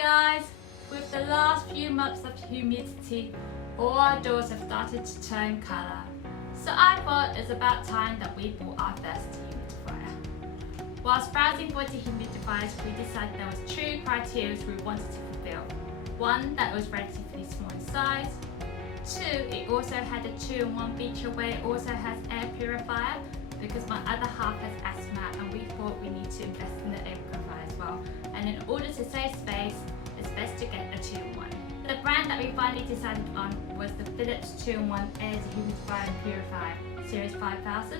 guys, with the last few months of humidity, all our doors have started to turn colour. So I thought it's about time that we bought our first dehumidifier. Whilst browsing for dehumidifiers, we decided there was two criteria we wanted to fulfill. One, that it was relatively small in size. Two, it also had a 2-in-1 feature where it also has air purifier, because my other half has asthma and we thought we need to invest in the air purifier as well. And in order to save space, it's best to get a 2-in-1. The brand that we finally decided on was the Philips 2-in-1 Air Dehumidifier and Purifier Series 5000.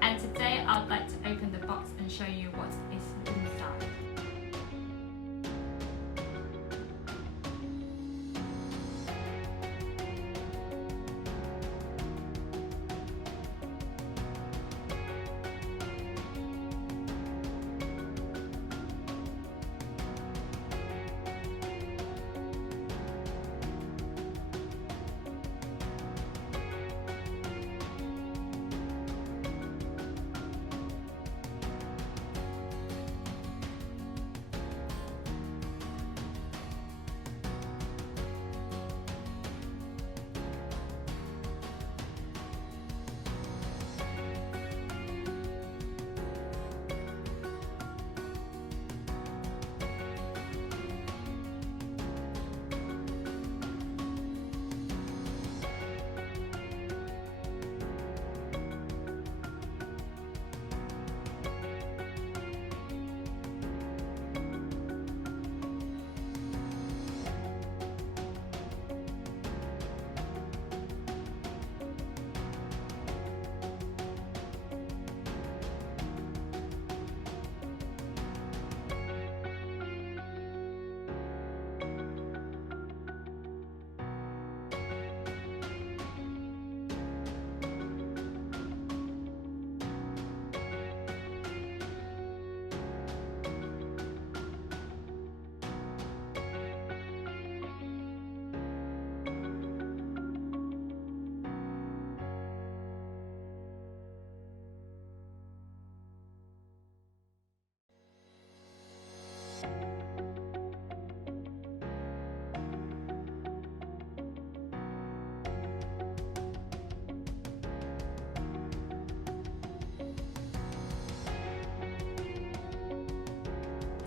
And today I'd like to open the box and show you what is inside.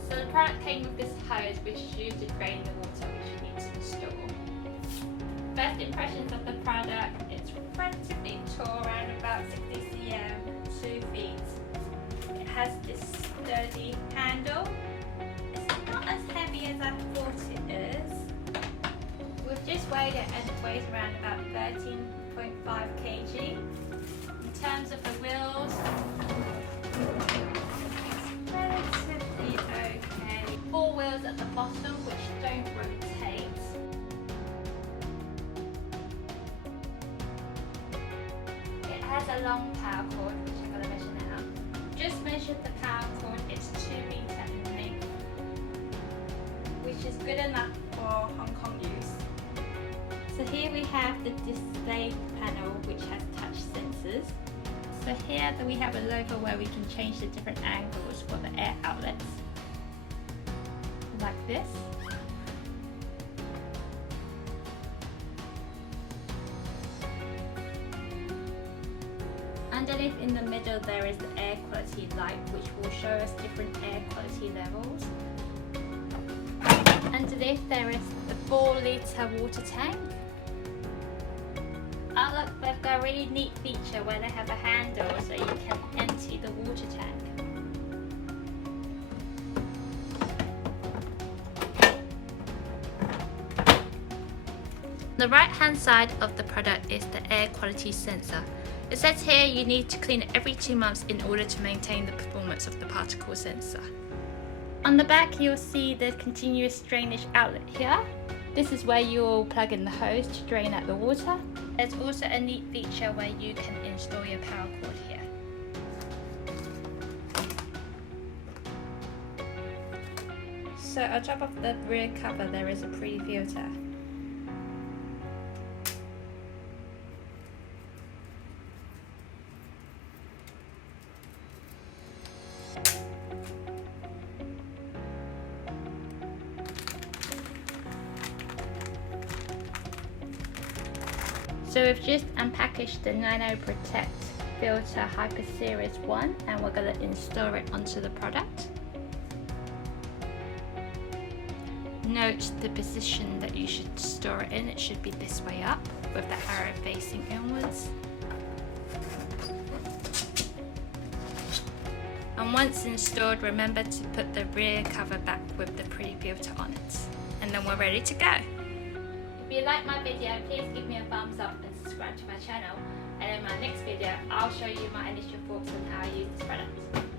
So the product came with this hose which is used to drain the water which you need to install. First impressions of the product, it's relatively tall, around about 60 cm, 2 feet. It has this sturdy handle. It's not as heavy as I thought it is. We've just weighed it and it weighs around about 13.5 kg. In terms of the wheels, relatively okay. 4 wheels at the bottom which don't rotate. It has a long power cord which I'm going to measure now. Just measured the power cord, it's 2 meter in length, which is good enough for Hong Kong use. So here we have the display panel which has touch sensors. So here we have a logo where we can change the different angles for the air outlets, like this. Underneath in the middle there is the air quality light which will show us different air quality levels. Underneath there is the 4-litre water tank. Oh look, they've got a really neat feature where they have a handle so you can empty the water tank. The right hand side of the product is the air quality sensor. It says here you need to clean it every 2 months in order to maintain the performance of the particle sensor. On the back you'll see the continuous drainage outlet here. This is where you'll plug in the hose to drain out the water. There's also a neat feature where you can install your power cord here. So on top of the rear cover there is a pretty filter. So we've just unpackaged the Nano Protect Filter Hyper Series 1 and we're going to install it onto the product. Note the position that you should store it in. It should be this way up with the arrow facing inwards. And once installed, remember to put the rear cover back with the pre-filter on it. And then we're ready to go. If you like my video, please give me a thumbs up and subscribe to my channel. And in my next video, I'll show you my initial thoughts on how I use this product.